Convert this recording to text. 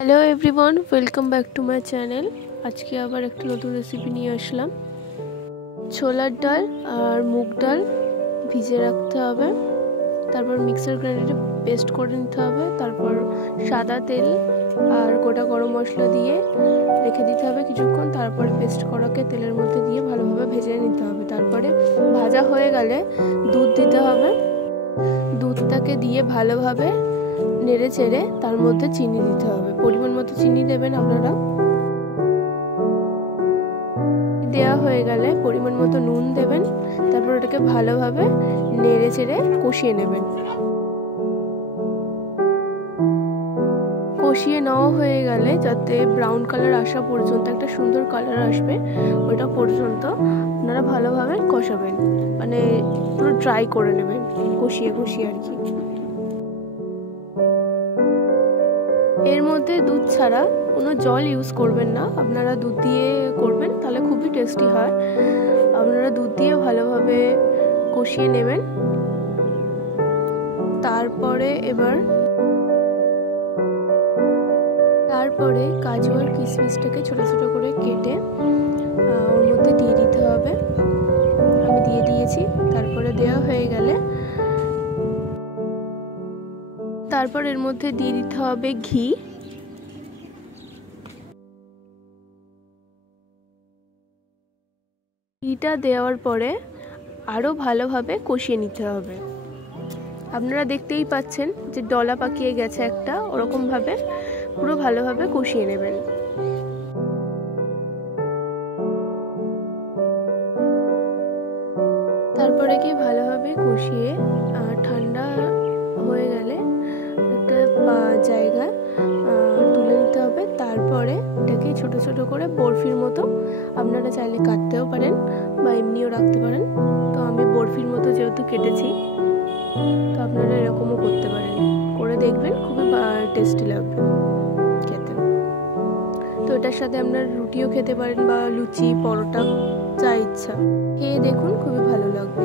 Hello everyone, welcome back to my channel. আজকে আবার একটা নতুন রেসিপি নিয়ে আসলাম। ছোলার ডাল আর মুগ ডাল ভিজে রাখতে হবে, তারপর মিক্সার গ্রাইন্ডারে পেস্ট করে নিতে হবে, তারপর সাদা তেল আর গোটা গরম মশলা দিয়ে রেখে দিতে হবে কিছুক্ষণ। তারপরে পেস্ট করাকে তেলের মধ্যে দিয়ে ভালোভাবে ভেজে নিতে হবে। তারপরে ভাজা হয়ে গেলে দুধ দিতে হবে, দুধটাকে দিয়ে ভালোভাবে নেড়ে চেড়ে তার মধ্যে চিনি দিতে হবে। পরিমাণ মতো চিনি দেবেন আপনারা। দেওয়া হয়ে গেলে পরিমাণ মতো নুন দেবেন, তারপর ওটাকে ভালোভাবে নেড়ে চেড়ে কষিয়ে নেবেন। কষিয়ে নেওয়া হয়ে গেলে যাতে ব্রাউন কালার আসা পর্যন্ত, একটা সুন্দর কালার আসবে ওইটা পর্যন্ত আপনারা ভালোভাবে কষাবেন, মানে পুরো ড্রাই করে নেবেন কষিয়ে কষিয়ে আর কি। এর মধ্যে দুধ ছাড়া কোনো জল ইউজ করবেন না, আপনারা দুধ দিয়ে করবেন তাহলে খুবই টেস্টি হয়। আপনারা দুধ দিয়ে ভালোভাবে কষিয়ে নেবেন। তারপরে কাজু আর কিশমিশটাকে ছোট ছোট করে কেটে ওর মধ্যে দিয়ে দিতে হবে। আমি দিয়ে দিয়েছি। তারপরে দেওয়া হয়ে গেলে তারপর এর মধ্যে দিয়ে দিতে হবে ঘি। ঘিটা দেওয়ার পরে আরও ভালোভাবে কষিয়ে নিতে হবে। আপনারা দেখতেই পাচ্ছেন যে ডলা পাকিয়ে গেছে একটা, ওরকমভাবে পুরো ভালোভাবে কষিয়ে নেবেন। তারপরে কি ভালোভাবে কষিয়ে ঠান্ডা হয়ে গেলে একটা জায়গা তুলে নিতে হবে। তারপরে এটাকে ছোট ছোট করে বরফির মতো আপনারা চাইলে কাটতেও পারেন বা এমনিও রাখতে পারেন। তো আমি বরফির মতো যেহেতু কেটেছি, তো আপনারা এরকমও করতে পারেন, করে দেখবেন খুবই টেস্টি লাগবে খেতে। তো এটার সাথে আপনারা রুটিও খেতে পারেন বা লুচি, পরোটা, যা ইচ্ছা খেয়ে দেখুন, খুবই ভালো লাগবে।